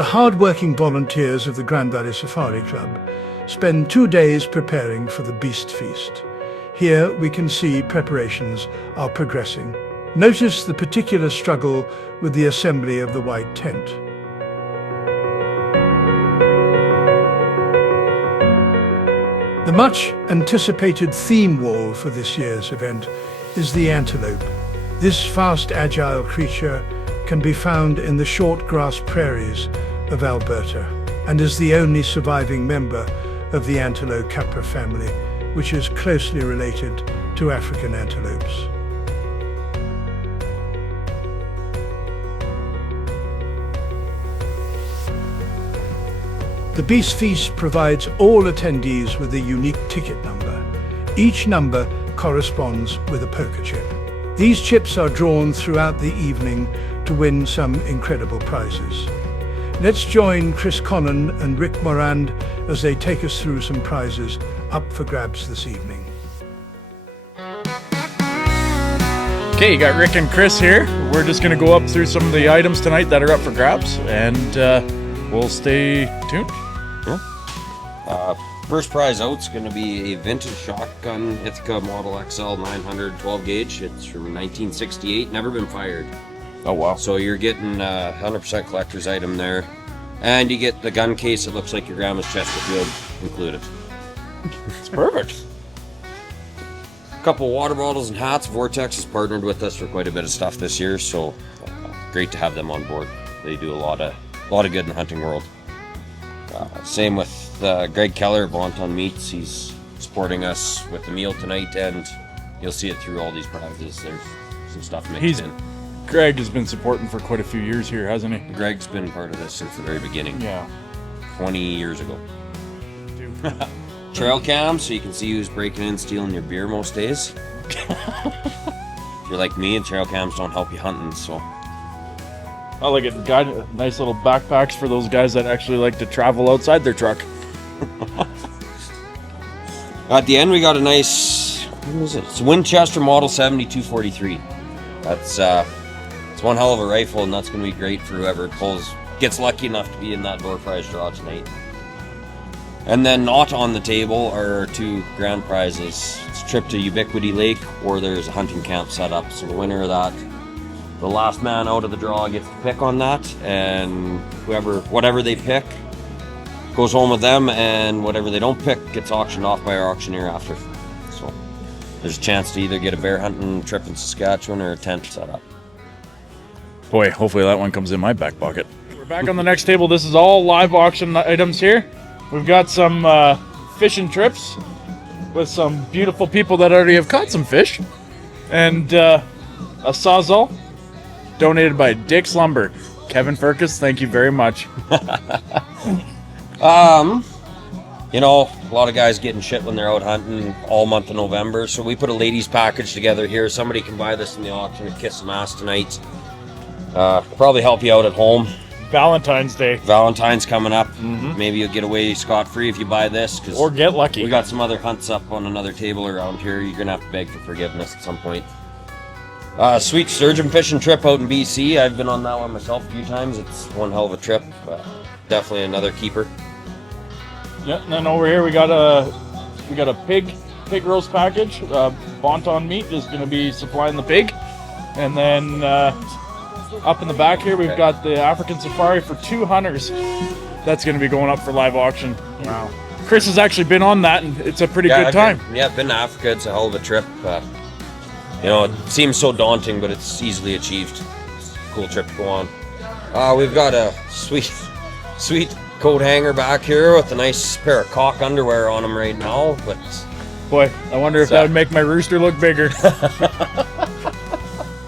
The hard-working volunteers of the Grand Valley Safari Club spend 2 days preparing for the Beast Feast. Here we can see preparations are progressing. Notice the particular struggle with the assembly of the white tent. The much anticipated theme wall for this year's event is the antelope. This fast, agile creature can be found in the short grass prairies of Alberta and is the only surviving member of the Antilocapra family, which is closely related to African antelopes. The Beast Feast provides all attendees with a unique ticket number. Each number corresponds with a poker chip. These chips are drawn throughout the evening to win some incredible prizes. Let's join Chris Connon and Rick Morand as they take us through some prizes up for grabs this evening. Okay, you got Rick and Chris here. We're just going to go up through some of the items tonight that are up for grabs, and we'll stay tuned. First prize out's going to be a vintage shotgun Ithaca Model XL 900 12 gauge. It's from 1968, never been fired. Oh wow. So you're getting a 100% collector's item there. And you get the gun case that looks like your grandma's Chesterfield included. It's perfect. A couple water bottles and hats. Vortex has partnered with us for quite a bit of stuff this year, so great to have them on board. They do a lot of good in the hunting world. Same with Greg Keller, Bonton Meats. He's supporting us with the meal tonight, and you'll see it through all these prizes. There's some stuff mixed in. Greg has been supporting for quite a few years here, hasn't he? Greg's been part of this since the very beginning. Yeah. 20 years ago. Trail cam, so you can see who's breaking in, stealing your beer most days. If you're like me, and trail cams don't help you hunting, so. I like it. Got nice little backpacks for those guys that actually like to travel outside their truck. At the end, we got a nice, what is it? It's a Winchester Model 7243. That's it's one hell of a rifle, and that's going to be great for whoever gets lucky enough to be in that door prize draw tonight. And then not on the table are 2 grand prizes. It's a trip to Ubiquity Lake, or there's a hunting camp set up. So the winner of that, the last man out of the draw gets to pick on that, and whatever they pick goes home with them, and whatever they don't pick gets auctioned off by our auctioneer after. So there's a chance to either get a bear hunting trip in Saskatchewan or a tent set up. Boy, hopefully that one comes in my back pocket. We're back on the next table. This is all live auction items here. We've got some fishing trips with some beautiful people that already have caught some fish, and a sawzall donated by Dick's Lumber. Kevin Furcus, thank you very much. You know, a lot of guys getting shit when they're out hunting all month of November, so we put a ladies package together here. Somebody can buy this in the auction and kiss some ass tonight. Probably help you out at home. Valentine's Day. Valentine's coming up. Mm-hmm. Maybe you'll get away scot-free if you buy this. Or get lucky. We got some other hunts up on another table around here. You're going to have to beg for forgiveness at some point. Sweet sturgeon fishing trip out in BC. I've been on that one myself a few times. It's one hell of a trip. Definitely another keeper. Yeah, and then over here we got a pig roast package. Bonton Meat is going to be supplying the pig. And then up in the back here we've got the African Safari for 2 hunters. That's going to be going up for live auction. Wow. Chris has actually been on that, and it's a pretty good time. Been to Africa. It's a hell of a trip. You know, it seems so daunting, but it's easily achieved. It's a cool trip to go on. We've got a sweet coat hanger back here with a nice pair of cock underwear on them right now. But boy, I wonder if that would make my rooster look bigger.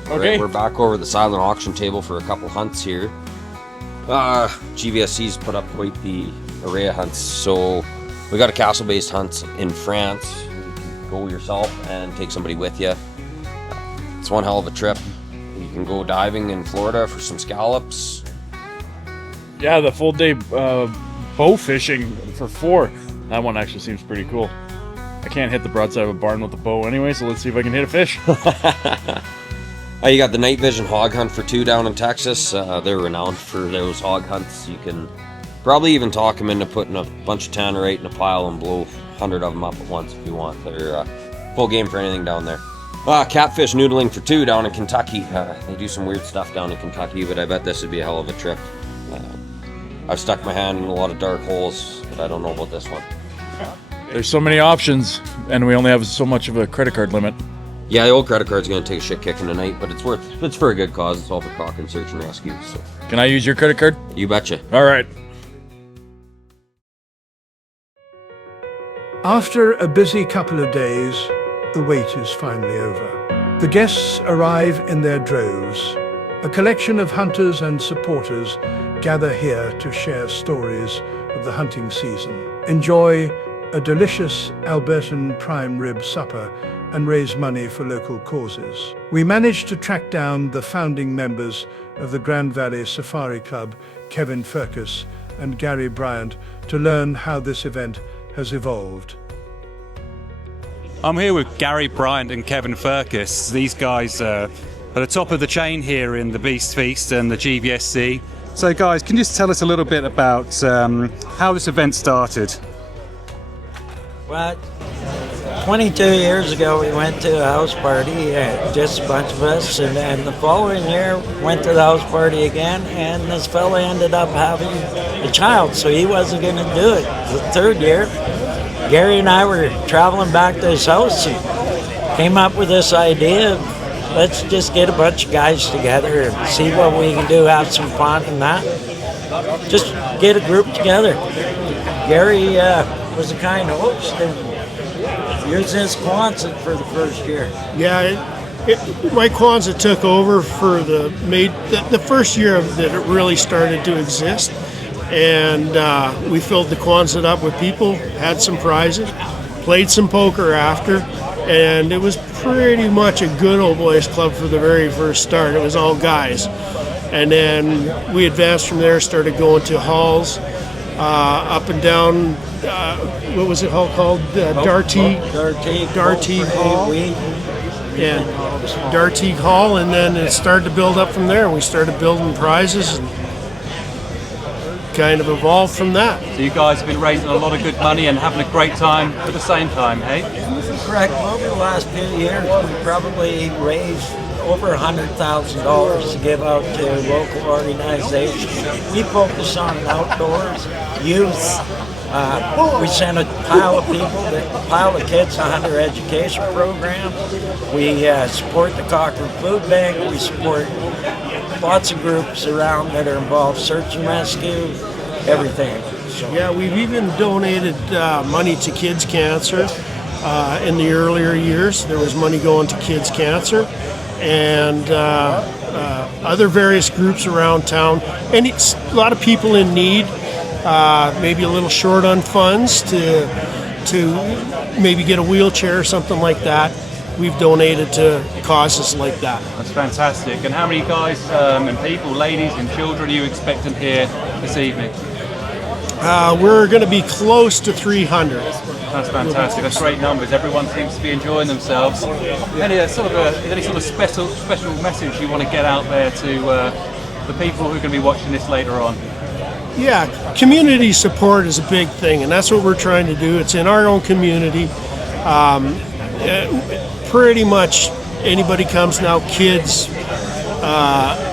Okay. We're back over the silent auction table for a couple hunts here. GVSC's put up quite the array of hunts. So we got a castle-based hunt in France. You can go yourself and take somebody with you. It's one hell of a trip. You can go diving in Florida for some scallops. Yeah, the full day bow fishing for 4. That one actually seems pretty cool. I can't hit the broadside of a barn with a bow anyway, so let's see if I can hit a fish. You got the night vision hog hunt for 2 down in Texas. They're renowned for those hog hunts. You can probably even talk them into putting a bunch of tannerite in a pile and blow 100 of them up at once if you want. They're full game for anything down there. Catfish noodling for 2 down in Kentucky. They do some weird stuff down in Kentucky, but I bet this would be a hell of a trip. I've stuck my hand in a lot of dark holes, but I don't know about this one. There's so many options, and we only have so much of a credit card limit. Yeah, the old credit card's going to take a shit kicking tonight, but it's for a good cause. It's all for Cochrane Search and Rescue. So. Can I use your credit card? You betcha. All right. After a busy couple of days, the wait is finally over. The guests arrive in their droves. A collection of hunters and supporters gather here to share stories of the hunting season, enjoy a delicious Albertan prime rib supper, and raise money for local causes. We managed to track down the founding members of the Grand Valley Safari Club, Kevin Furcus and Gary Bryant, to learn how this event has evolved. I'm here with Gary Bryant and Kevin Furcus. These guys are at the top of the chain here in the Beast Feast and the GVSC. So guys, can you just tell us a little bit about how this event started? Well, 22 years ago we went to a house party, just a bunch of us, and the following year went to the house party again, and this fella ended up having a child, so he wasn't going to do it. The third year, Gary and I were traveling back to his house and came up with this idea of, let's just get a bunch of guys together and see what we can do, have some fun and that. Just get a group together. Gary was a kind host, and here's his Kwanzaa for the first year. Yeah, my Kwanzaa took over for the first year that it really started to exist, and we filled the Kwanzaa up with people, had some prizes, played some poker after, and it was pretty much a good old boys club for the very first start. It was all guys, and then we advanced from there, started going to halls, up and down. What was it hall called? Darteague Hall. And Darteague Hall, and then it started to build up from there. We started building prizes and kind of evolved from that. So you guys have been raising a lot of good money and having a great time at the same time, hey? Correct. Over the last few years, we probably raised over $100,000 to give out to local organizations. We focus on outdoors, youth. We send a pile of kids to Hunter Education Program. We support the Cochrane Food Bank. We support lots of groups around that are involved, search and rescue, everything. So. Yeah, we've even donated money to kids' cancer. In the earlier years, there was money going to kids' cancer and other various groups around town. And it's a lot of people in need. Maybe a little short on funds to maybe get a wheelchair or something like that. We've donated to causes like that. That's fantastic. And how many guys and people, ladies and children are you expecting here this evening? We're going to be close to 300. That's fantastic. That's great numbers. Everyone seems to be enjoying themselves. Any sort of special message you want to get out there to the people who are going to be watching this later on? Yeah, community support is a big thing, and that's what we're trying to do. It's in our own community. Pretty much anybody comes now, kids,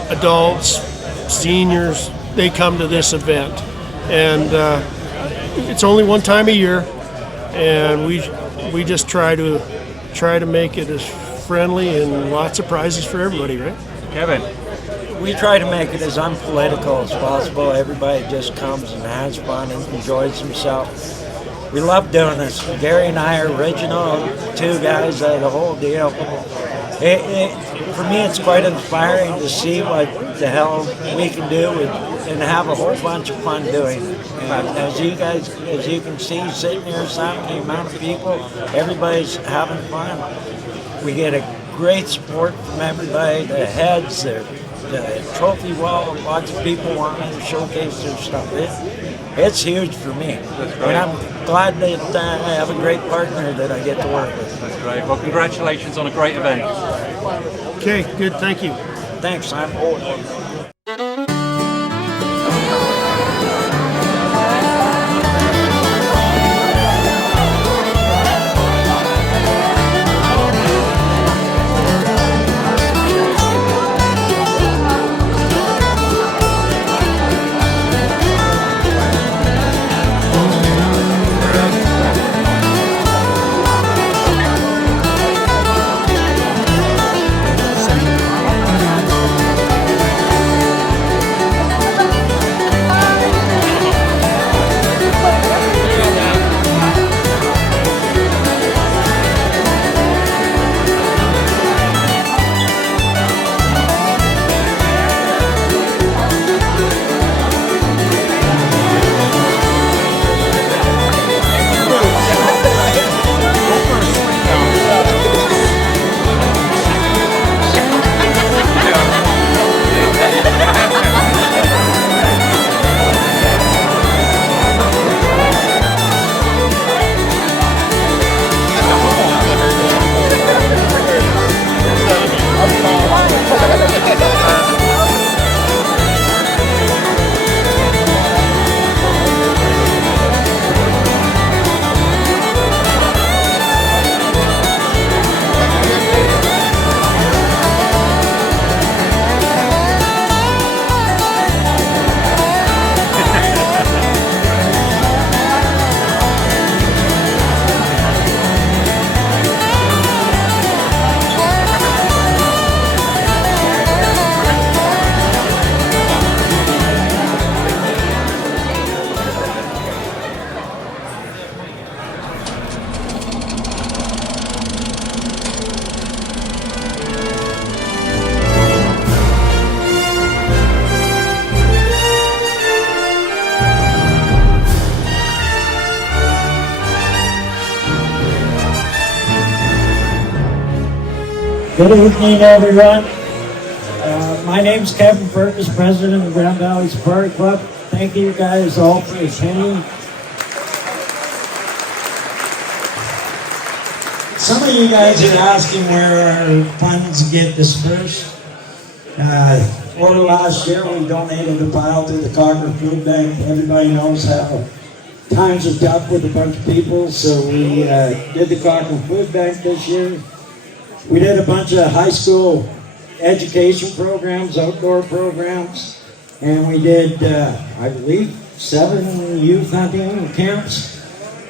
adults, seniors, they come to this event. And it's only one time a year, and we just try to make it as friendly and lots of prizes for everybody, right? Kevin? We try to make it as unpolitical as possible. Everybody just comes and has fun and enjoys themselves. We love doing this. Gary and I are original, two guys out of the whole deal. For me, it's quite inspiring to see what the hell we can do and have a whole bunch of fun doing it. And as you can see, sitting here, the amount of people, everybody's having fun. We get a great support from everybody, the heads, the trophy wall, lots of people wanting to showcase their stuff. It's huge for me. And I'm glad that I have a great partner that I get to work with. That's great. Well, congratulations on a great event. Okay, good, thank you. Thanks, Simon. Good evening, everyone. My name's Kevin Fergus, president of Grand Valley Safari Club. Thank you guys all for attending. Some of you guys are asking where our funds get dispersed. Over last year, we donated a pile to the Cochrane Food Bank. Everybody knows how times are tough with a bunch of people, so we did the Cochrane Food Bank this year. We did a bunch of high school education programs, outdoor programs, and we did, I believe, 7 youth hunting camps.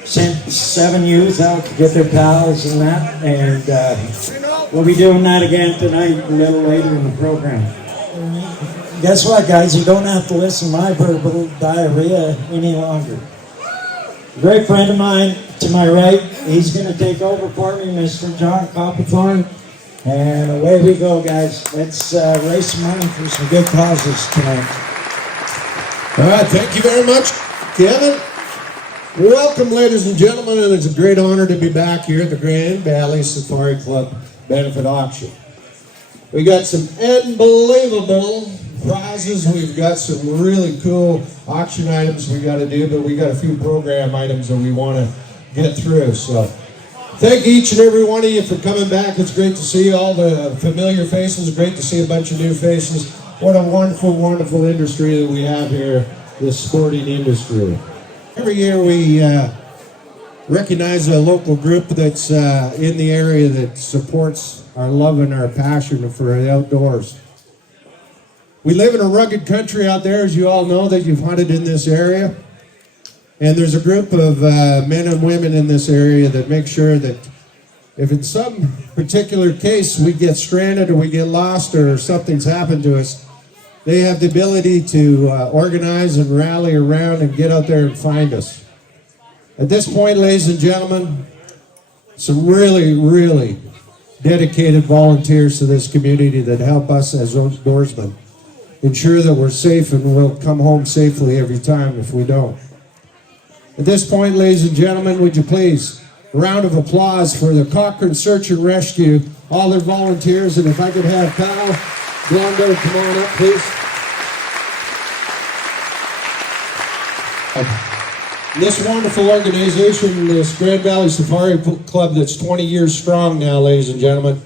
Sent 7 youth out to get their pals and that, and we'll be doing that again tonight, a little later in the program. Guess what, guys? You don't have to listen to my verbal diarrhea any longer. A great friend of mine to my right, he's going to take over for me, Mr. John Copperthorne. And away we go, guys. Let's raise some money for some good causes tonight. All right, thank you very much, Kevin. Welcome, ladies and gentlemen, and it's a great honor to be back here at the Grand Valley Safari Club Benefit Auction. We got some unbelievable prizes. We've got some really cool auction items we got to do, but we got a few program items that we want to get through. So thank each and every one of you for coming back. It's great to see all the familiar faces. Great to see a bunch of new faces. What a wonderful, wonderful industry that we have here, this sporting industry. Every year we recognize a local group that's in the area that supports our love and our passion for the outdoors. We live in a rugged country out there, as you all know, that you've hunted in this area. And there's a group of men and women in this area that make sure that if in some particular case we get stranded or we get lost or something's happened to us, they have the ability to organize and rally around and get out there and find us. At this point, ladies and gentlemen, some really, really dedicated volunteers to this community that help us as outdoorsmen ensure that we're safe and we'll come home safely every time if we don't. At this point, ladies and gentlemen, would you please, a round of applause for the Cochrane Search and Rescue, all their volunteers, and if I could have Kyle Blondo come on up, please. This wonderful organization, this Grand Valley Safari Club that's 20 years strong now, ladies and gentlemen.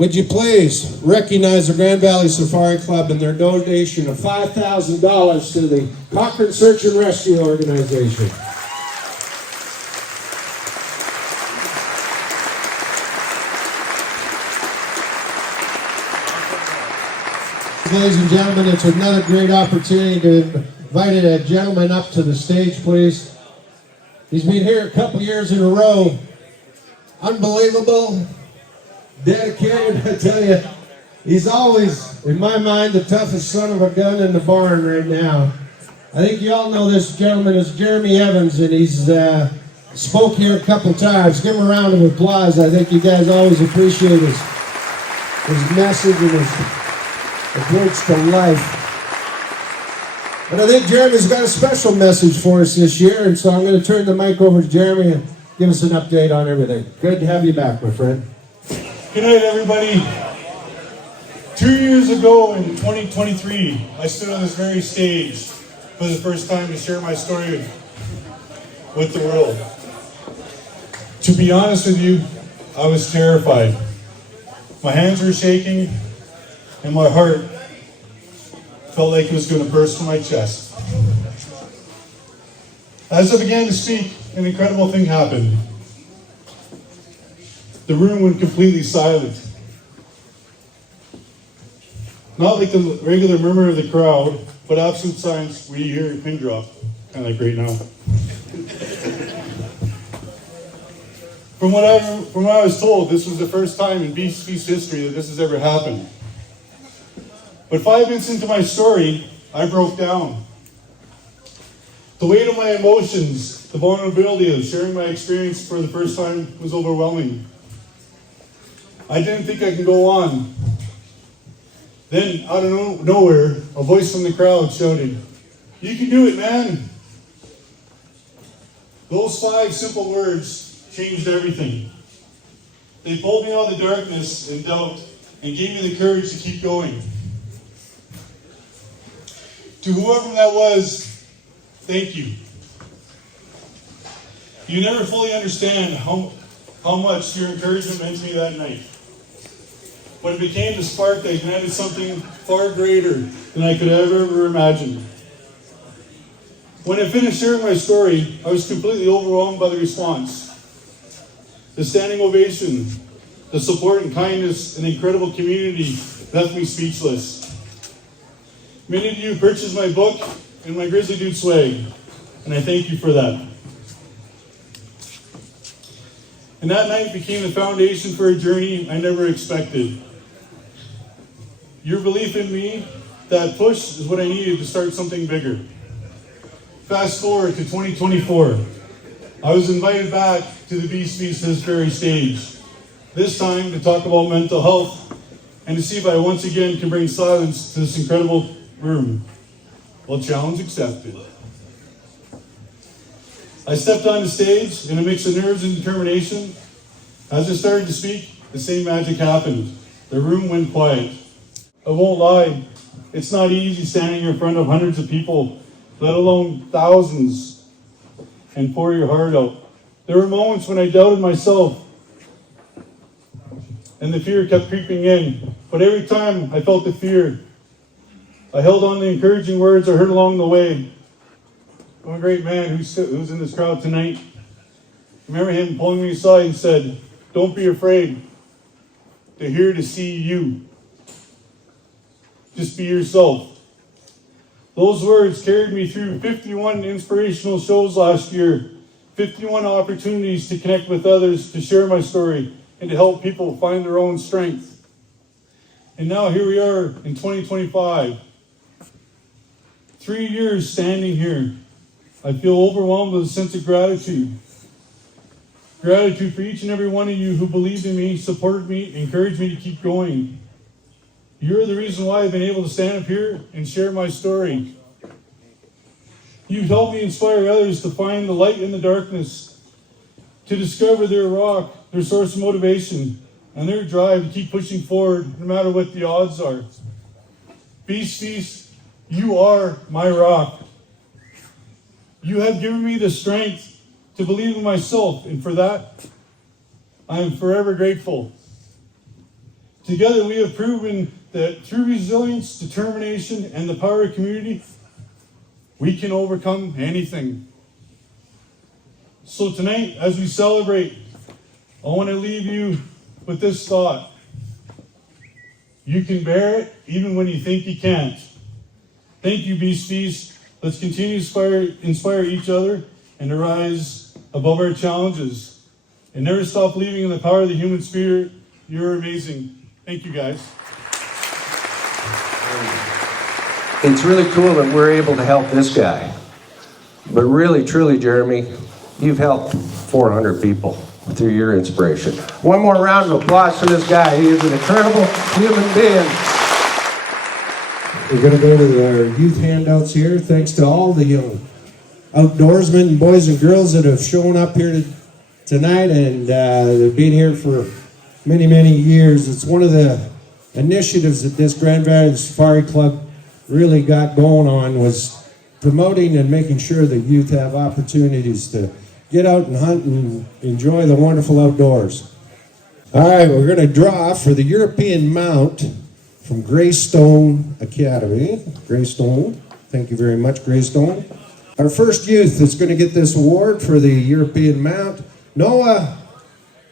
Would you please recognize the Grand Valley Safari Club and their donation of $5,000 to the Cochrane Search and Rescue Organization. Ladies and gentlemen, it's another great opportunity to invite a gentleman up to the stage, please. He's been here a couple years in a row. Unbelievable, dedicated, I tell you. He's always, in my mind, the toughest son of a gun in the barn right now. I think you all know this gentleman is Jeremy Evans, and he's spoke here a couple times. Give him a round of applause. I think you guys always appreciate his message and his approach to life. But I think Jeremy's got a special message for us this year, and so I'm going to turn the mic over to Jeremy and give us an update on everything. Good to have you back, my friend. Good night, everybody. 2 years ago in 2023, I stood on this very stage for the first time to share my story with the world. To be honest with you, I was terrified. My hands were shaking, and my heart felt like it was going to burst from my chest. As I began to speak, an incredible thing happened. The room went completely silent. Not like the regular murmur of the crowd, but absolute silence where you hear a pin drop, kind of like right now. From what I was told, this was the first time in BC's history that this has ever happened. But 5 minutes into my story, I broke down. The weight of my emotions, the vulnerability of sharing my experience for the first time was overwhelming. I didn't think I could go on. Then, out of nowhere, a voice from the crowd shouted, "You can do it, man." Those 5 simple words changed everything. They pulled me out of the darkness and doubt and gave me the courage to keep going. To whoever that was, thank you. You never fully understand how much your encouragement meant to me that night. But it became the spark that ignited something far greater than I could ever imagine. When I finished sharing my story, I was completely overwhelmed by the response. The standing ovation, the support and kindness, and incredible community left me speechless. Many of you purchased my book and my Grizzly Dude swag, and I thank you for that. And that night became the foundation for a journey I never expected. Your belief in me, that push, is what I needed to start something bigger. Fast forward to 2024. I was invited back to the Beast Feast this very stage. This time to talk about mental health and to see if I once again can bring silence to this incredible room. Well, challenge accepted. I stepped on the stage in a mix of nerves and determination. As I started to speak, the same magic happened. The room went quiet. I won't lie, it's not easy standing in front of hundreds of people, let alone thousands, and pour your heart out. There were moments when I doubted myself, and the fear kept creeping in. But every time I felt the fear, I held on to the encouraging words I heard along the way. One great man who's in this crowd tonight, I remember him pulling me aside and said, "Don't be afraid. They're here to see you. Just be yourself." Those words carried me through 51 inspirational shows last year, 51 opportunities to connect with others, to share my story, and to help people find their own strength. And now here we are in 2025. 3 years standing here. I feel overwhelmed with a sense of gratitude. Gratitude for each and every one of you who believed in me, supported me, encouraged me to keep going. You're the reason why I've been able to stand up here and share my story. You've helped me inspire others to find the light in the darkness, to discover their rock, their source of motivation, and their drive to keep pushing forward no matter what the odds are. Beast Feast, you are my rock. You have given me the strength to believe in myself, and for that, I am forever grateful. Together we have proven that through resilience, determination, and the power of community, we can overcome anything. So tonight, as we celebrate, I want to leave you with this thought. You can bear it even when you think you can't. Thank you, Beast Feast. Let's continue to inspire each other and to rise above our challenges. And never stop believing in the power of the human spirit. You're amazing. Thank you, guys. It's really cool that we're able to help this guy. But really, truly, Jeremy, you've helped 400 people through your inspiration. One more round of applause for this guy. He is an incredible human being. We're going to go to our youth handouts here. Thanks to all the young outdoorsmen, boys and girls that have shown up here tonight, and they've been here for many, many years. It's one of the initiatives that this Grand Valley Safari Club really got going on, was promoting and making sure that youth have opportunities to get out and hunt and enjoy the wonderful outdoors. All right, we're going to draw for the European Mount from Greystone Academy. Greystone, thank you very much, Greystone. Our first youth that's going to get this award for the European Mount, Noah,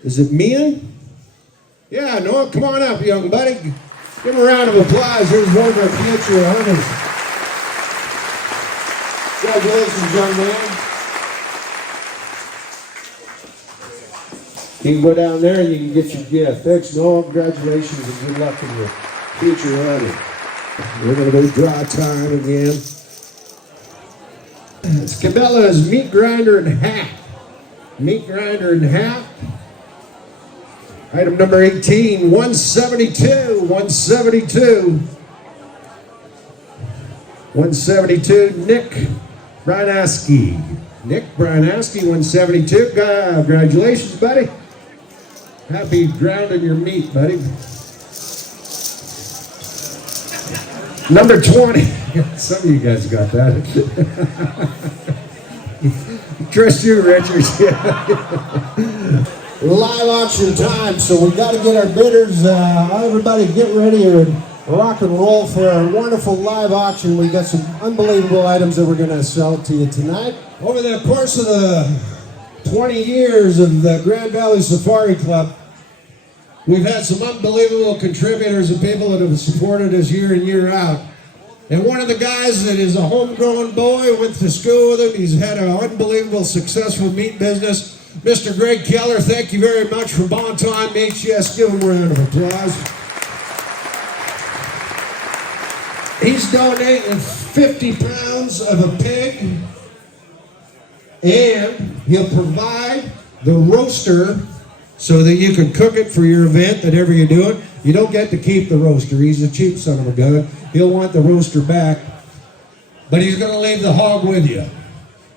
is it Mian? Yeah, Noah, come on up, young buddy. Give him a round of applause. Here's one of our future hunters. Congratulations, young man. You can go down there and you can get your gift. Thanks, Noah. Congratulations and good luck in your future hunting. We're going to go draw time again. It's Cabela's Meat Grinder and Hat. Meat Grinder and Hat. Item number 18, 172, 172. 172, Nick Branaski. Nick Branaski, 172. Congratulations, buddy. Happy grounding your meat, buddy. Number 20. Some of you guys got that. Trust you, Richards. Live auction time, so we got to get our bidders. Everybody get ready and rock and roll for our wonderful live auction. We got some unbelievable items that we're going to sell to you tonight. Over the course of the 20 years of the Grand Valley Safari Club, we've had some unbelievable contributors and people that have supported us year in, year out. And one of the guys that is a homegrown boy, went to school with him, he's had an unbelievable successful meat business. Mr. Greg Keller, thank you very much for Bon Time Meats. Yes, give him a round of applause. He's donating 50 pounds of a pig, and he'll provide the roaster so that you can cook it for your event, whatever you're doing. You don't get to keep the roaster. He's a cheap son of a gun. He'll want the roaster back, but he's going to leave the hog with you.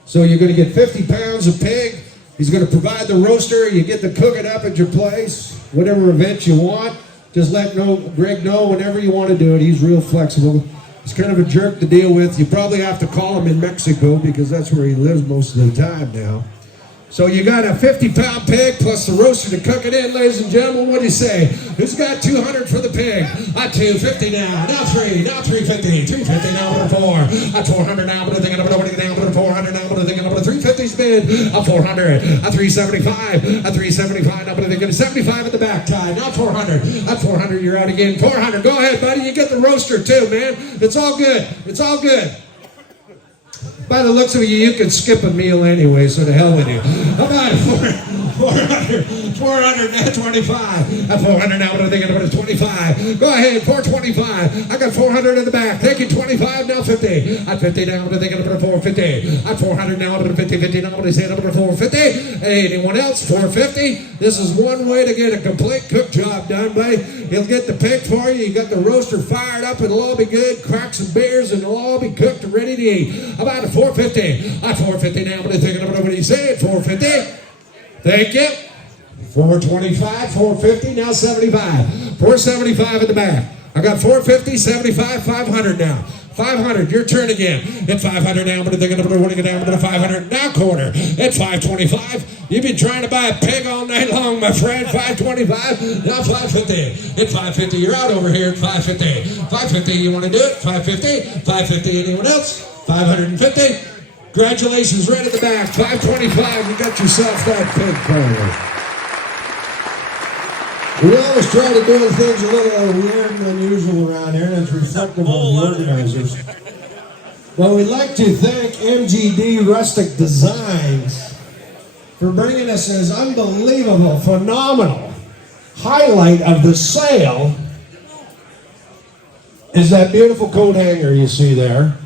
So you're going to get 50 pounds of pig. He's going to provide the roaster. You get to cook it up at your place, whatever event you want. Just let Greg know whenever you want to do it. He's real flexible. He's kind of a jerk to deal with. You probably have to call him in Mexico because that's where he lives most of the time now. So you got a 50-pound pig plus the roaster to cook it in, ladies and gentlemen. What do you say? Who's got 200 for the pig? 250 now. Now 3. Now 350. 350 now with a 4. 400 now with a thing. I'm going to down with a 400 now with a thing. I'm going to 350's bid. 400. 375. 375 now with a thing. 75 at the back tie. Now 400. 400. You're out again. 400. Go ahead, buddy. You get the roaster too, man. It's all good. It's all good. By the looks of it, you can skip a meal anyway, so to hell with you. How about 400? 400 now, 25. 400 now, what are they going to put 25? Go ahead, 425. I got 400 in the back. Thank you, 25 now, 50. At 50 now, what are they going to put 450? At 400 now, what are 50, 50 now, what is it? Up to 450. Anyone else? 450. This is one way to get a complete cook job done, buddy. He'll get the pig for you. You got the roaster fired up. It'll all be good. Crack some beers, and it'll all be cooked and ready to eat. About 450. At 450 now, what are they going to put? What do you say? 450. Thank you. 425, 450, now 75. 475 in the back. I got 450, 75, 500 now. 500, your turn again. At 500 now, but they're going to get down to the 500 now corner. At 525, you've been trying to buy a pig all night long, my friend. 525, now 550. At 550, you're out over here at 550. 550, you want to do it? 550, 550, anyone else? 550. Congratulations, right at the back. 525, you got yourself that pig corner. We always try to do things a little weird and unusual around here, and it's reflective of the organizers. But we'd like to thank MGD Rustic Designs for bringing us this unbelievable, phenomenal highlight of the sale is that beautiful coat hanger you see there.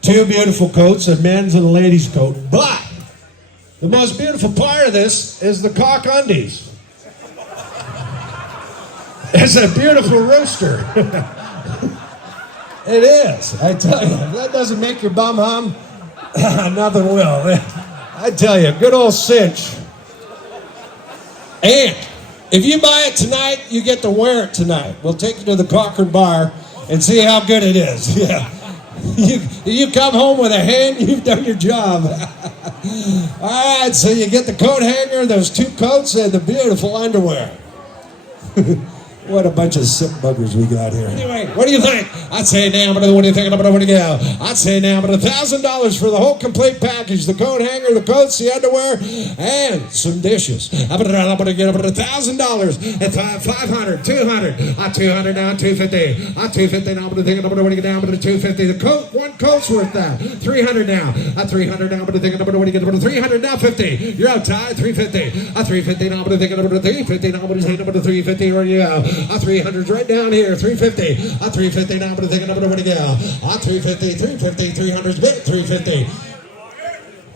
Two beautiful coats, a men's and a ladies' coat. But the most beautiful part of this is the cock undies. It's a beautiful rooster. It is, I tell you. If that doesn't make your bum hum, nothing will. I tell you, good old cinch. And if you buy it tonight, you get to wear it tonight. We'll take you to the Cochrane bar and see how good it is. Yeah. You come home with a hand, you've done your job. All right, so you get the coat hanger, those two coats, and the beautiful underwear. What a bunch of sick buggers we got here. Anyway, what do you think? I'd say now, but what do you think about where to go? I'd say now, but $1,000 for the whole complete package. The coat hanger, the coats, the underwear, and some dishes. I'm going to get up at $1,000 at 500, 200. 200 now, 250. 250 now, I'm going to think I'm going to get down to 250. The coat, one coat's worth that. 300 now. 300 now, I'm going to think I'm going to get up to 300 now, 50. You're out, Ty. 350. 350 now, I'm going to think I'm going to 350 now, I'm going to think I'm going to 350. Where you go? 300's right down here. 350. 350 now, but I think I'm going to go. 350, 350, 300's bit. 350.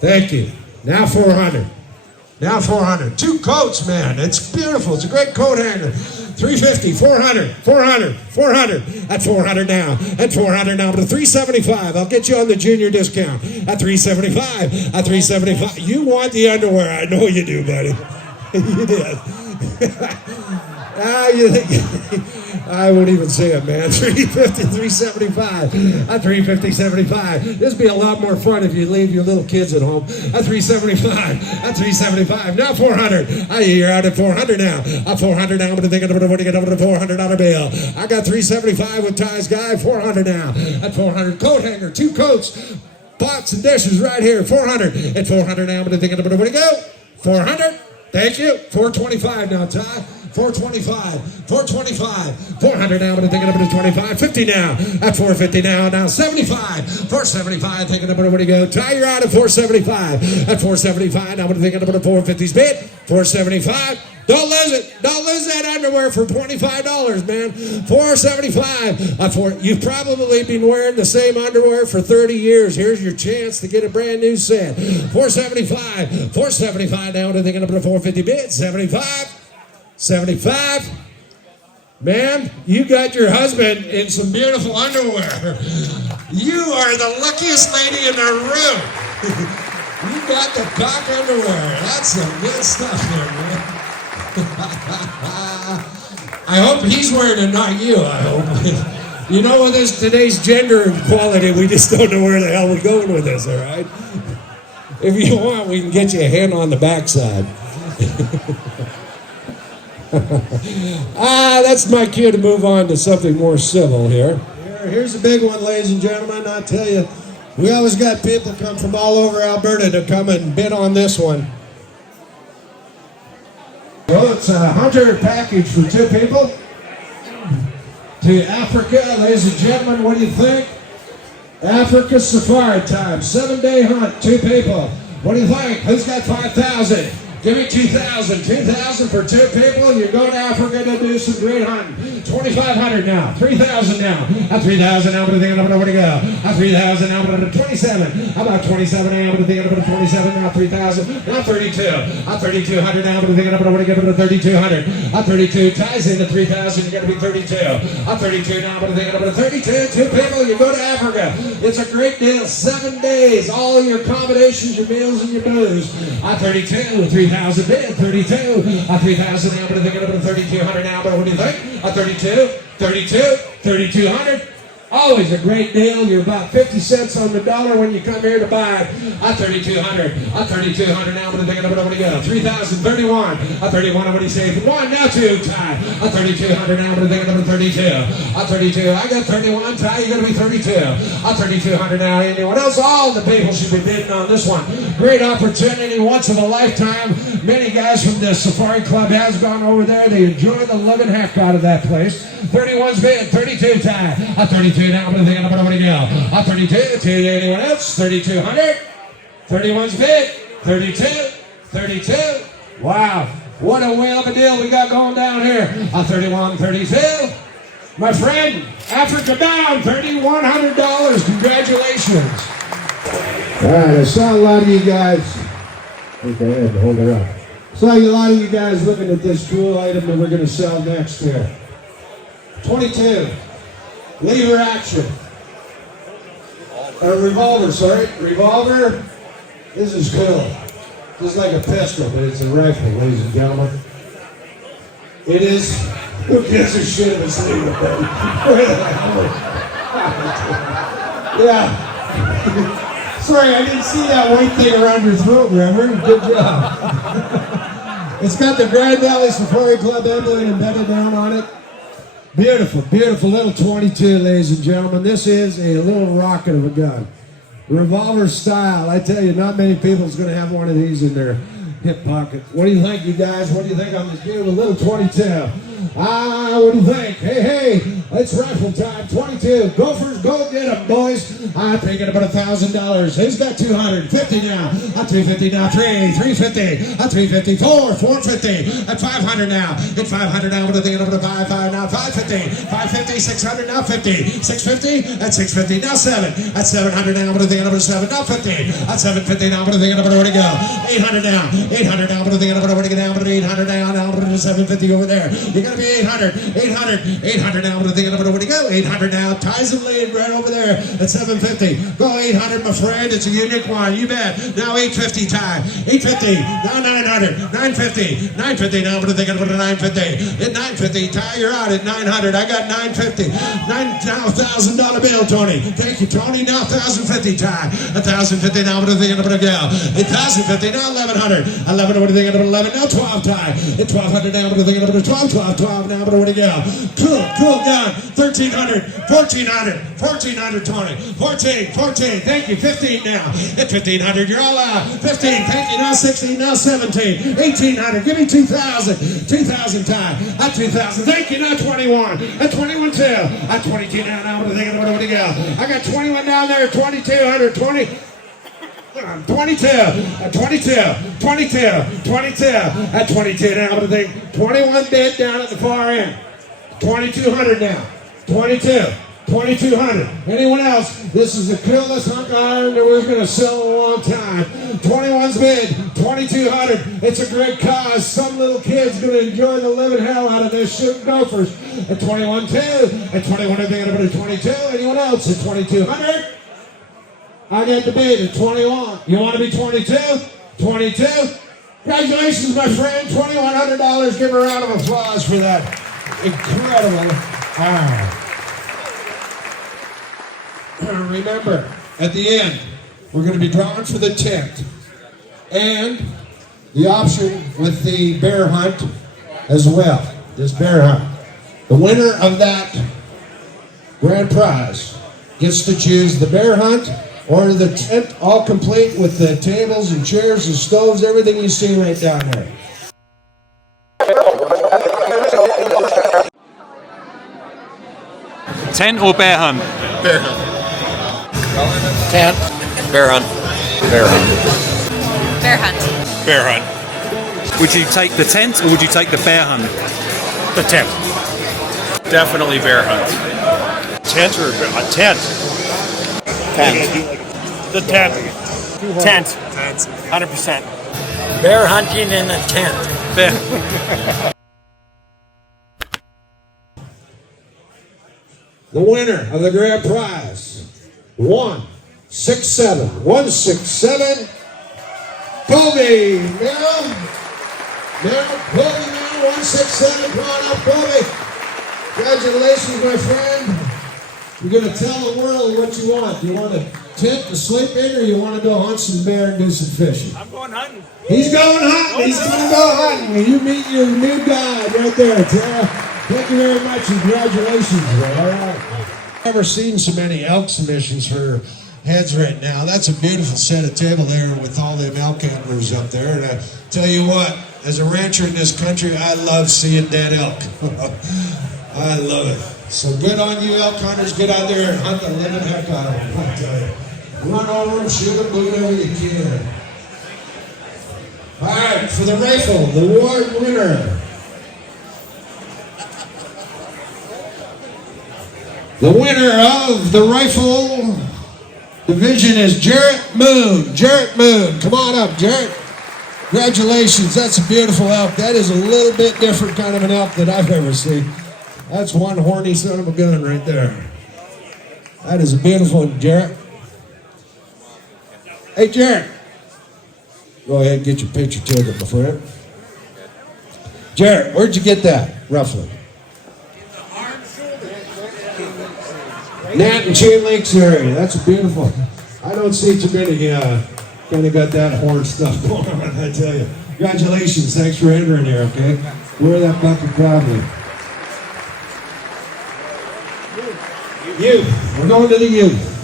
Thank you. Now 400. Now 400. Two coats, man. It's beautiful. It's a great coat hanger. 350, 400, 400, 400. At 400 now. At 400 now, but 375. I'll get you on the junior discount. At 375. At 375. You want the underwear. I know you do, buddy. You did. You think I won't even say it, man. 350, 375. 350, 75. This would be a lot more fun if you leave your little kids at home. 375. 375. Now 400. You're out at 400 now. 400 now. I'm going to think I'm going to get over the $400 bill. I got 375 with Ty's guy. 400 now. At 400. Coat hanger. Two coats. Pots and dishes right here. 400. At 400 now. I'm going to think I'm going to go. 400. Thank you. 425 now, Ty. 425, 425, 400 now, but I'm thinking up to 25, 50 now, at 450 now 75, 475, thinking up to where to go, Ty, you're out at 475, at 475, now I'm thinking up to 450's bid, 475, don't lose it, don't lose that underwear for $25, man, 475, you've probably been wearing the same underwear for 30 years, here's your chance to get a brand new set, 475, 475 now, I'm thinking up to 450 bid, 75, 75. Man, you got your husband in some beautiful underwear. You are the luckiest lady in the room. You got the cock underwear. That's some good stuff there, man. I hope he's wearing it, not you, I hope. You know, with this today's gender equality, we just don't know where the hell we're going with this, all right? If you want, we can get you a hand on the backside. That's my cue to move on to something more civil here. Here's a big one, ladies and gentlemen. I tell you, we always got people come from all over Alberta to come and bid on this one. Well, it's a hunter package for two people to Africa, ladies and gentlemen. What do you think? Africa safari time, 7-day hunt, two people. What do you think? Who's got 5,000? Give me 2,000. 2,000 for two people. You're going to Africa to do some great hunting. 2,500 now. 3,000 now. 3,000 now. I'm thinking I'm going to go. 3,000 now. I'm 27. How about 27 now? I'm thinking I'm 27 now. 3,000. Now 32. 3,200 now. I'm thinking I'm going to get up to 3,200. 32 ties into 3,000. You're going to be 32. 32 now. I'm thinking I'm going to 32. Two people. You go to Africa. It's a great deal. 7 days. All your accommodations, your meals, and your booze. 32. 3,000 bid, 32, 3,000 now, but I think I'm 3,200 now, but what do you think? 32, 32, 3,200, Always a great deal. You're about 50 cents on the dollar when you come here to buy a 3,200. A 3,200 now. What do you go? 3,031. A 31. What do you say? 1 now 2 tie. A 3,200 now. What do you think? 32. A 32. I got 31 tie. You're gonna be 32. A 3,200 now. Anyone else? All the people should be bidding on this one. Great opportunity, once in a lifetime. Many guys from the Safari Club has gone over there. They enjoy the living heck out of that place. 31's bid. 32 tie. A 32. Now, what do you go? A 32, to anyone else? 3,200. 31's bid. 32, 32. Wow, what a whale of a deal we got going down here. A 31, 32. My friend, Africa bound, $3,100. Congratulations. All right, I saw a lot of you guys. Okay, hold it up. Saw a lot of you guys looking at this cool item that we're going to sell next here. 22. Lever action. Revolver, sorry. Revolver. This is cool. This is like a pistol, but it's a rifle, ladies and gentlemen. It is. Who gives a shit if it's legal, baby? Yeah. Sorry, I didn't see that white thing around your throat, Reverend. Good job. It's got the Grand Valley Safari Club emblem embedded down on it. Beautiful, beautiful little 22, ladies and gentlemen. This is a little rocket of a gun. Revolver style. I tell you, not many people's going to have one of these in their hip pocket. What do you think, you guys? What do you think on this beautiful little 22? What do you think? Hey, it's rifle time. 22. Gophers, go get them, boys. I'm thinking about $1,000. Who's got 250 now? A 250 now. 350. A 350. 450. At 500 now. At 500 now. What do you think? About 5 now. 550. 550. 600 now. 50. 650. At 650 now. 7. At 700 now. What do you think? About 7 now. 50. At 750 now. What do you think? About where to go? 800 now. 800 now. What do you think? About where to go down? 800 now. Now. 750 over there. You gotta be 800 now. What do you think? Where do you go? 800 now. Ties and lead right over there at 750. Go 800, my friend. It's a unique one. You bet. Now 850 tie. 850. Now 900. 950. 950 now. What do you think? About 950. At 950 tie. You're out at 900. I got 950. Now $1,000 bill, Tony. Thank you, Tony. Now 1,050 tie. 1,050 now. What do you think? About go? 1,050 now. 1,100. 11. What do you think? About 11 now. 12 tie. At 1,200 now. What do you think? About 12. 12 now. But where to go? Cool gun. 1,300. 1,400. 1,400, Tony. 14. Thank you. 15 now. At 1,500, you're all out. 15. Thank you. Now 16. Now 17. 1,800. Give me 2,000. 2,000 tie. At 2,000. Thank you. Now 21. At 21 too. At 22 now. Now what do you think? Where to go? I got 21 down there. 2,200. 22, 22, at 22 now, what do you think? 21 bid down at the far end. 2,200 now. 2,200. Anyone else? This is the coolest hunk of iron that we're going to sell in a long time. 21's bid. 2,200. It's a great cause. Some little kid's going to enjoy the living hell out of this shooting gophers. At 21 too. At 21, I think about 22. Anyone else? At 2,200. I get the bid at 21. You want to be 22? 22? Congratulations, my friend. $2,100. Give a round of applause for that incredible Remember, at the end, we're going to be drawing for the tent and the option with the bear hunt as well. This bear hunt. The winner of that grand prize gets to choose the bear hunt or the tent, all complete with the tables and chairs and stoves, everything you see right down there. Tent or bear hunt? Bear hunt. Tent. Bear hunt. Bear hunt. Bear hunt. Bear hunt. Would you take the tent or would you take the bear hunt? The tent. Definitely bear hunt. Tent or a tent? Tent. The tent. Tent. 100%. Bear hunting in a tent. The winner of the grand prize, 167, Colby. Now, Colby, now, 167, come on up, Colby. Congratulations, my friend. You're going to tell the world what you want. Do you want a tent to sleep in, or you want to go hunt some bear and do some fishing? I'm going hunting. He's going hunting. He's going to go hunting. You meet your new guide right there, Tara. Thank you very much, and congratulations. All right. I've never seen so many elk submissions for heads right now. That's a beautiful set of table there with all them elk antlers up there. And I tell you what, as a rancher in this country, I love seeing dead elk. I love it. So good on you, elk hunters. Get out there and hunt the living heck out of them, I tell you. Run over them, shoot them, do whatever you can. All right, for the rifle, the award winner. The winner of the rifle division is Jarrett Moon. Jarrett Moon, come on up, Jarrett. Congratulations, that's a beautiful elk. That is a little bit different kind of an elk that I've ever seen. That's one horny son of a gun right there. That is a beautiful one, Jarrett. Hey, Jarrett. Go ahead and get your picture taken, my friend. Jarrett, where'd you get that, roughly? Nat and Chain Lakes area. That's a beautiful. I don't see too many kind of got that horn stuff going on, I tell you. Congratulations. Thanks for entering here, okay? Wear that bucket proudly. Youth. We're going to the youth.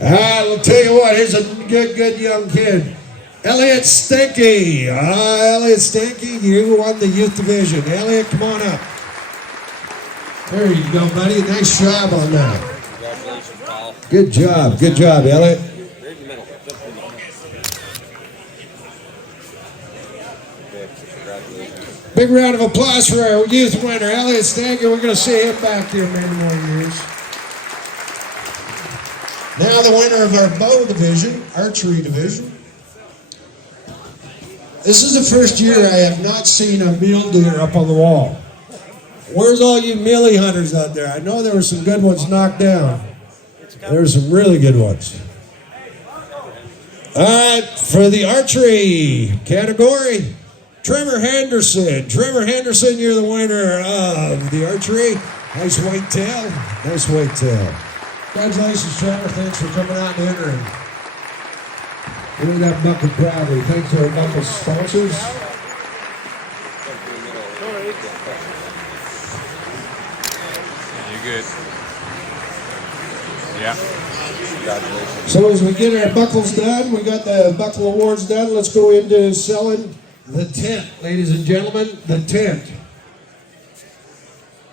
I'll tell you what, here's a good young kid. Elliot Stanky. Elliot Stanky, you won the youth division. Elliot, come on up. There you go, buddy. Nice job on that. Congratulations, Paul. Good job, Elliot. Right in the middle. Congratulations. Big round of applause for our youth winner, Elliot Stanky. We're going to see him back here many more years. Now the winner of our bow division, archery division. This is the first year I have not seen a mule deer up on the wall. Where's all you mealy hunters out there? I know there were some good ones knocked down. There were some really good ones. All right, for the archery category, Trevor Henderson. Trevor Henderson, you're the winner of the archery. Nice white tail. Nice white tail. Congratulations, Trevor. Thanks for coming out and entering. We're that bucket proudly. Thanks to our bucket sponsors. You good? Yeah. So as we get our buckles done, we got the buckle awards done. Let's go into selling the tent, ladies and gentlemen. The tent.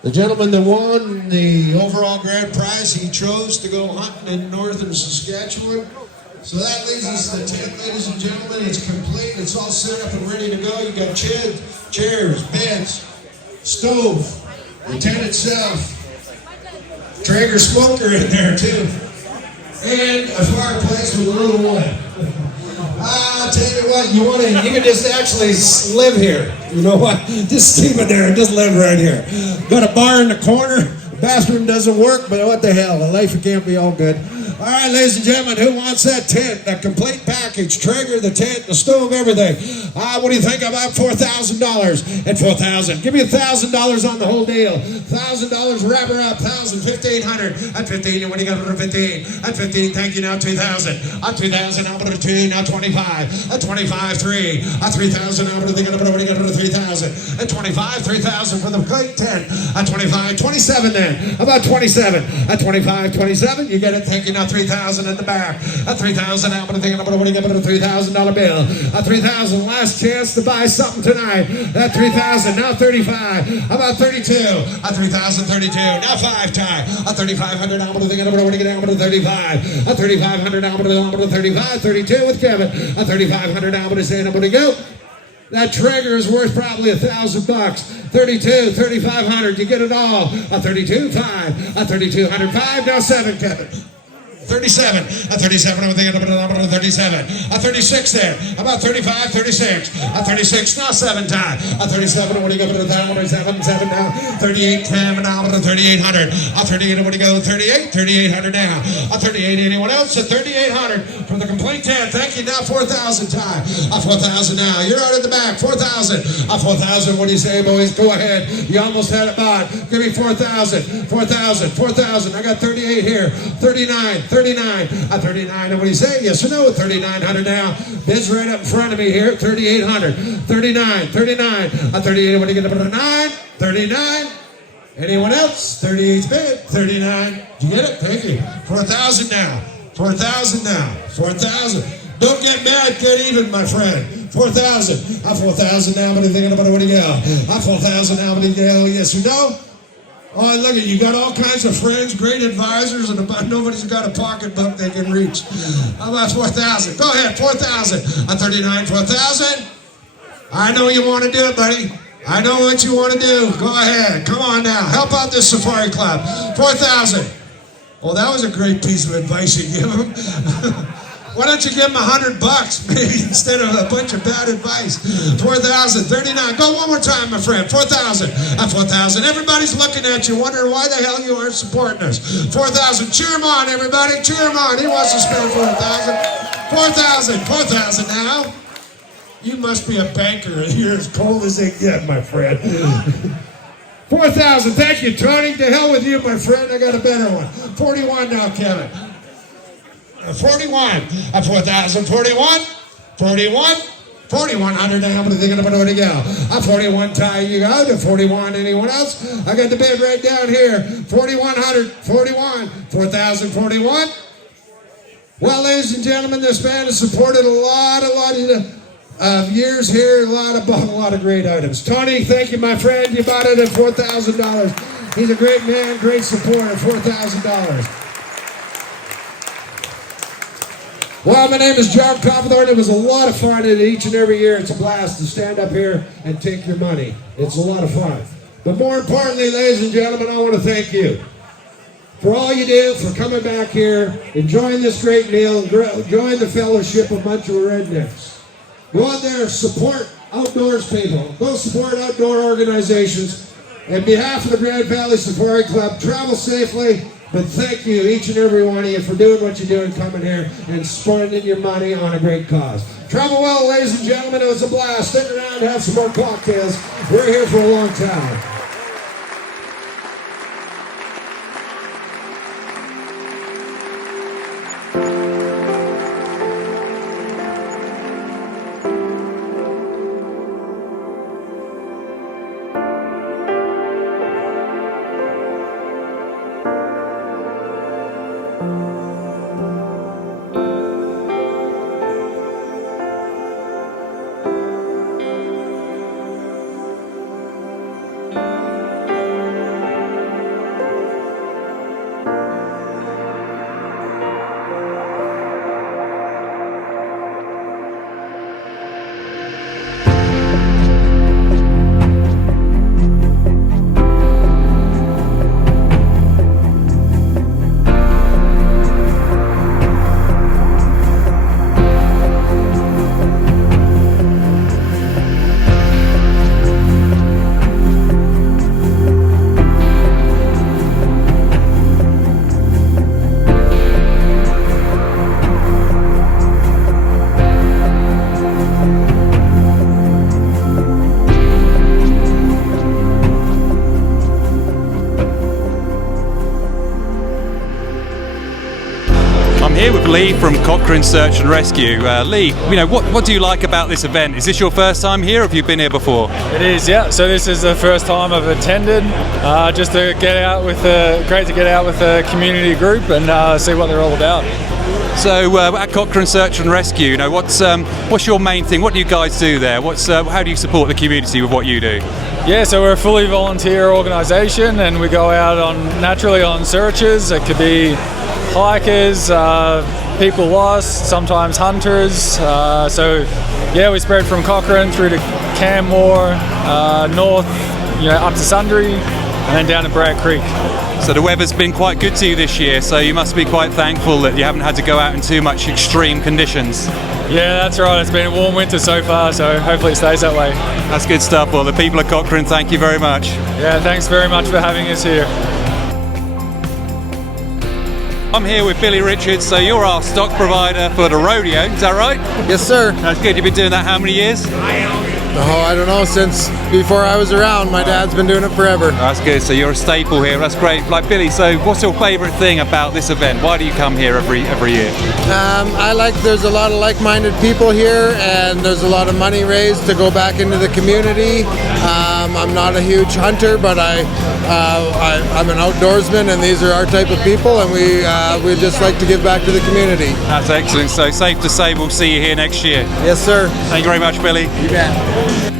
The gentleman that won the overall grand prize, he chose to go hunting in northern Saskatchewan. So that leads us to the tent, ladies and gentlemen. It's complete. It's all set up and ready to go. You got chairs, beds, stove, the tent itself, Traeger smoker in there too, and a fireplace with a little wood. I'll tell you what, you can just actually live here. You know what? Just sleep in there and just live right here. Got a bar in the corner. The bathroom doesn't work, but what the hell? The life can't be all good. All right, ladies and gentlemen, who wants that tent? That complete package, Traeger, the tent, the stove, everything. What do you think about $4,000 and $4,000? Give me $1,000 on the whole deal. $1,000, wrap her up. $1,000, $1,500. At 15, what do you got for 15? At 15, thank you. Now 2,000. At 2,000, now put it 2. Now 25. At 25, 3. At 3,000, now what do you got for 3,000? At 25, 3,000 for the complete tent. At 25, 27 then. How about 27? At 25, 27, you get it. Thank you. Now 3,000 in the back. At 3,000, now what do you get for a $3,000 bill? At 3,000, last chance to buy something tonight. At 3,000, now 35. How about 32? At 3,000, 32. Now 5 tie. At 3,500, now what do you get for 35? At 3,500, now what do you get for 35? 32 with Kevin. At 3,500, now what do you say? Now what do you go? That Traeger is worth probably $1,000. 32, 3,500. You get it all. A 32, 5. A 3,200, 5. Now 7, Kevin. 37, a 37 over the end of a 37, a 36 there, about 35, 36, a 36 now 7 times, a 37 when you go to the 7 now, 38 10 now to 3800, a 38 when you go 38, 3800 now, a 38 anyone else, a 3800 for the complete 10, thank you, now 4,000 time, a 4,000 now, you're out at the back, 4,000, a 4,000, what do you say boys, go ahead, you almost had it bought, give me 4,000, 4,000, 4,000, I got 38 here, 39, 39, a 39, what do you say, yes or no, 3,900 now, bid's right up in front of me here, 3,800, 39, 39, a 38, what do you get up to 9, 39, anyone else, 38's bid, 39, did you get it, thank you, 4,000 now, 4,000 now, 4,000, don't get mad, get even, my friend, 4,000, a 4,000 now, what do you think about it, what do you go, a 4,000 now, what do you go, yes or no, oh, look at you, got all kinds of friends, great advisors, and nobody's got a pocketbook they can reach. How about 4,000? Go ahead, 4,000. A 39, 4,000. I know you want to do it, buddy. I know what you want to do. Go ahead. Come on now. Help out this Safari Club. 4,000. Well, that was a great piece of advice you give them. Why don't you give them $100 maybe instead of a bunch of bad advice? 4,000, 39. Go one more time, my friend. 4,000. 4,000. Everybody's looking at you, wondering why the hell you aren't supporting us. 4,000. Cheer him on, everybody. Cheer him on. He wants to spend 4,000. 4,000. 4,000 now. You must be a banker. You're as cold as they get, my friend. 4,000. Thank you, Tony. To hell with you, my friend. I got a better one. 41 now, Kevin. 41, 4,000, 41, 41, 4,100 now, what are you thinking about where to go? 41 tie you go to 41, anyone else? I got the bid right down here, 4,100, 41, 4,000, 41. Well, ladies and gentlemen, this band has supported a lot of years here, a lot of great items. Tony, thank you, my friend, you bought it at $4,000. He's a great man, great supporter, $4,000. Well, my name is John Copthorne. It was a lot of fun, and each and every year it's a blast to stand up here and take your money. It's a lot of fun. But more importantly, ladies and gentlemen, I want to thank you for all you do, for coming back here, enjoying this great meal, enjoying the fellowship of bunch of rednecks. Go out there, support outdoors people. Go support outdoor organizations. On behalf of the Grand Valley Safari Club, travel safely. But thank you, each and every one of you, for doing what you're doing, coming here and spending your money on a great cause. Travel well, ladies and gentlemen. It was a blast. Stick around and have some more cocktails. We're here for a long time. Here with Lee from Cochrane Search and Rescue. Lee, what do you like about this event? Is this your first time here, or have you been here before? It is, yeah. So this is the first time I've attended. Just to get out with great to get out with the community group and see what they're all about. So at Cochrane Search and Rescue, what's your main thing? What do you guys do there? How do you support the community with what you do? Yeah, so we're a fully volunteer organisation, and we go out on searches. It could be hikers, people lost, sometimes hunters. So yeah, we spread from Cochrane through to Canmore, north, up to Sundry, and then down to Bragg Creek. So the weather's been quite good to you this year, so you must be quite thankful that you haven't had to go out in too much extreme conditions. Yeah, that's right. It's been a warm winter so far, so hopefully it stays that way. That's good stuff. Well, the people of Cochrane, thank you very much. Yeah, thanks very much for having us here. I'm here with Billy Richards, so you're our stock provider for the rodeo, is that right? Yes, sir. That's good. You've been doing that how many years? Oh, I don't know, since before I was around. My dad's been doing it forever. That's good. So you're a staple here. That's great. Like Billy, so what's your favourite thing about this event? Why do you come here every year? I like there's a lot of like-minded people here, and there's a lot of money raised to go back into the community. I'm not a huge hunter, but I'm an outdoorsman, and these are our type of people, and we just like to give back to the community. That's excellent. So safe to say we'll see you here next year. Yes, sir. Thank you very much, Billy. You bet.